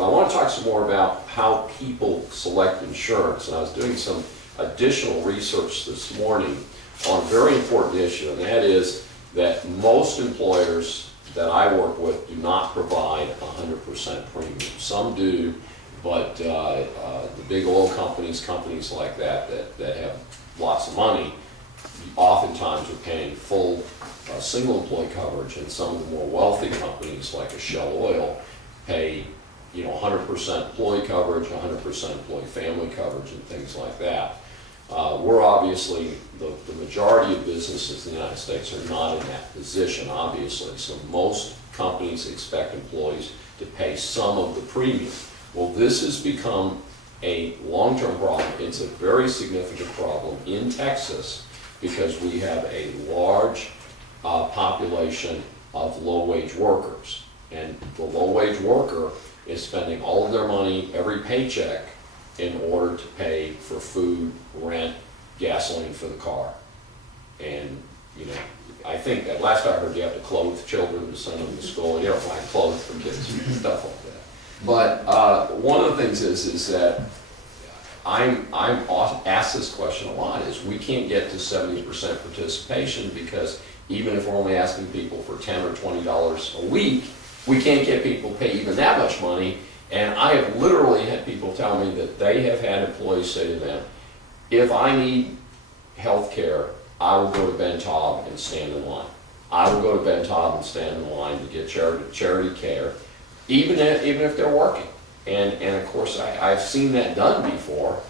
But I want to talk some more about how people select insurance. And I was doing some additional research this morning on a very important issue, and that is that most employers that I work with do not provide 100% premium. Some do, but the big oil companies like that have lots of money, oftentimes are paying full single employee coverage, and some of the more wealthy companies like a Shell Oil pay 100% employee coverage, 100% employee family coverage, and things like that. We're obviously, the majority of businesses in the United States are not in that position, obviously. So most companies expect employees to pay some of the premium. Well, this has become a long-term problem. It's a very significant problem in Texas because we have a large population of low-wage workers. And the low-wage worker is spending all of their money, every paycheck, in order to pay for food, rent, gasoline for the car. And, I think that last I heard you have to clothe children to send them to school. You don't buy clothes for kids and stuff like that. But one of the things is that I'm asked this question a lot, is we can't get to 70% participation because even if we're only asking people for $10 or $20 a week, we can't get people to pay even that much money. And I have literally had people tell me that they have had employees say to them, if I need health care, I will go to Ben Taub and stand in line. I will go to Ben Taub and stand in line to get charity care, even if they're working. And of course, I've seen that done before.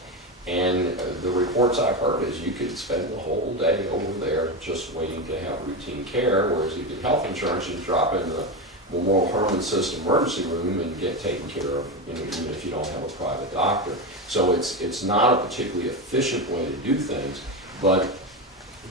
And the reports I've heard is you could spend the whole day over there just waiting to have routine care, whereas you get health insurance, you drop in the Memorial Hermann System emergency room and get taken care of, even if you don't have a private doctor. So it's not a particularly efficient way to do things, but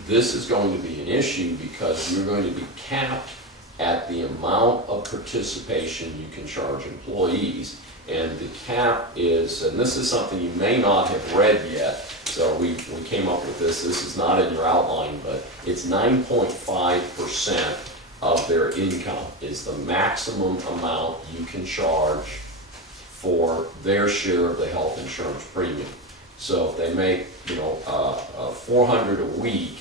this is going to be an issue because you're going to be capped at the amount of participation you can charge employees. And the cap is, and this is something you may not have read yet, so we came up with this. This is not in your outline, but it's 9.5% of their income is the maximum amount you can charge for their share of the health insurance premium. So if they make, $400 a week,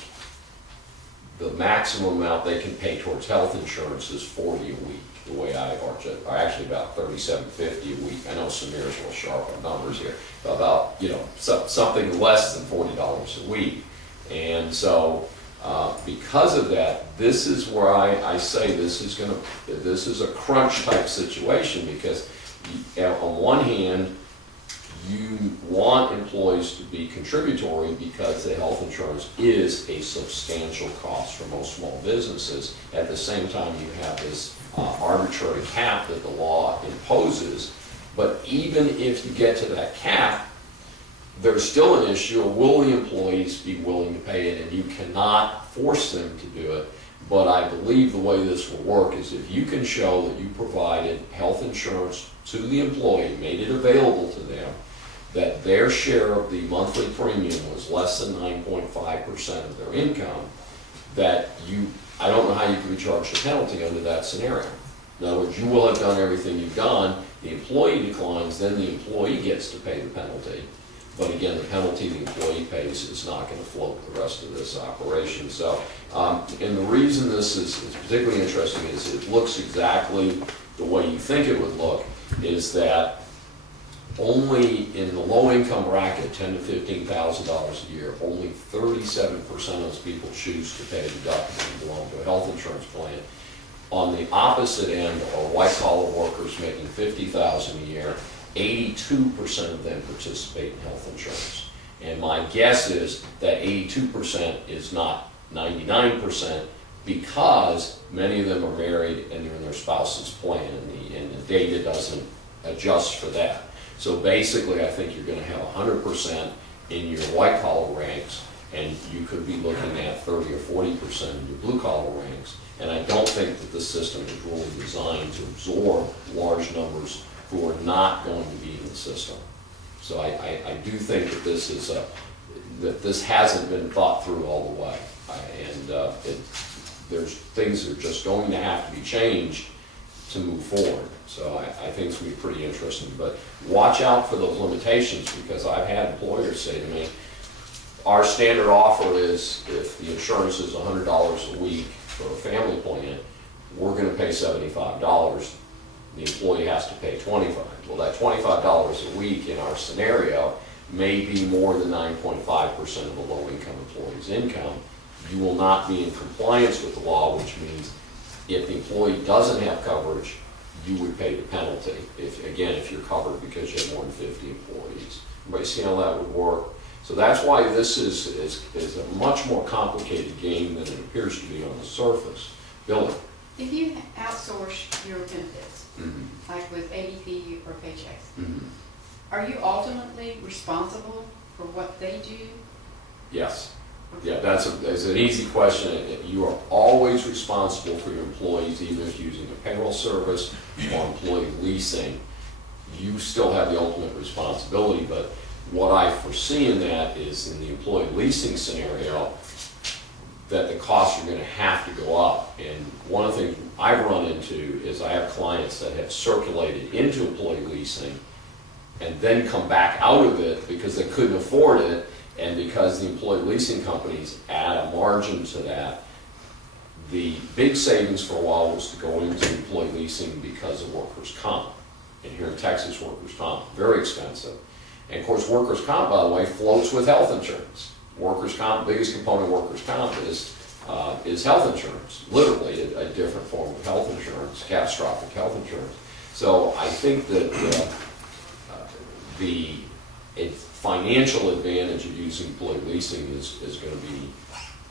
the maximum amount they can pay towards health insurance is $40 a week. The way I arch it, or actually about $37.50 a week. I know Samir's real sharp on numbers here, but about something less than $40 a week. And so because of that, this is where I say this is a crunch type situation, because on one hand you want employees to be contributory because the health insurance is a substantial cost for most small businesses. At the same time, you have this arbitrary cap that the law imposes. But even if you get to that cap, there's still an issue of will the employees be willing to pay it, and you cannot force them to do it. But I believe the way this will work is if you can show that you provided health insurance to the employee, made it available to them, that their share of the monthly premium was less than 9.5% of their income, that I don't know how you can be charged a penalty under that scenario. In other words, you will have done everything you've done, the employee declines, then the employee gets to pay the penalty. But again, the penalty the employee pays is not going to float the rest of this operation. So, and the reason this is particularly interesting is it looks exactly the way you think it would look, is that only in the low income bracket, $10,000 to $15,000 a year, only 37% of those people choose to pay a deductible and belong to a health insurance plan. On the opposite end are white collar workers making $50,000 a year. 82% of them participate in health insurance. And my guess is that 82% is not 99%, because many of them are married and they're in their spouse's plan, and the data doesn't adjust for that. So basically, I think you're going to have 100% in your white collar ranks, and you could be looking at 30 or 40% in your blue collar ranks. And I don't think that the system is really designed to absorb large numbers who are not going to be in the system. So I do think that this is that this hasn't been thought through all the way, there's things that are just going to have to be changed to move forward. So I think it's going to be pretty interesting. But watch out for those limitations, because I've had employers say to me, our standard offer is if the insurance is $100 a week for a family plan, we're going to pay $75. The employee has to pay $25. Well, that $25 a week in our scenario may be more than 9.5% of a low-income employee's income. You will not be in compliance with the law, which means if the employee doesn't have coverage, you would pay the penalty, if you're covered because you have more than 50 employees. Everybody see how that would work? So that's why this is a much more complicated game than it appears to be on the surface. Billy? If you outsource your benefits, like with ADP or Paychecks, are you ultimately responsible for what they do? Yes. Yeah, that's an easy question. You are always responsible for your employees, even if you're using a payroll service or employee leasing. You still have the ultimate responsibility, but what I foresee in that is in the employee leasing scenario, that the costs are going to have to go up. And one of the things I've run into is I have clients that have circulated into employee leasing and then come back out of it because they couldn't afford it, and because the employee leasing companies add a margin to that. The big savings for a while was to go into employee leasing because of workers' comp. And here in Texas, workers' comp, very expensive. And of course, workers' comp, by the way, floats with health insurance. Workers' comp, biggest component of workers' comp is health insurance, literally a different form of health insurance, catastrophic health insurance. So I think that the financial advantage of using employee leasing is going to be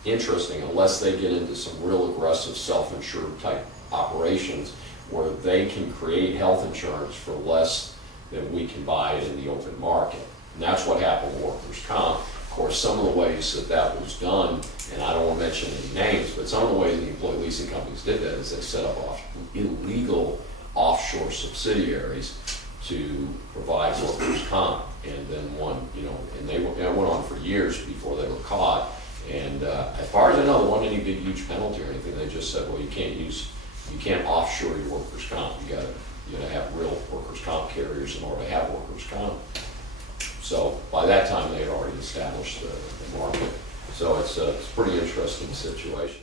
interesting unless they get into some real aggressive self-insured type operations where they can create health insurance for less than we can buy it in the open market. And that's what happened with workers' comp. Of course, some of the ways that was done, and I don't want to mention any names, but some of the ways the employee leasing companies did that is they set up illegal offshore subsidiaries to provide workers' comp. And then it went on for years before they were caught. And as far as I know, there wasn't any big, huge penalty or anything. They just said, well, you can't offshore your workers' comp. You gotta have real workers' comp carriers in order to have workers' comp. So by that time, they had already established the market. So it's a pretty interesting situation.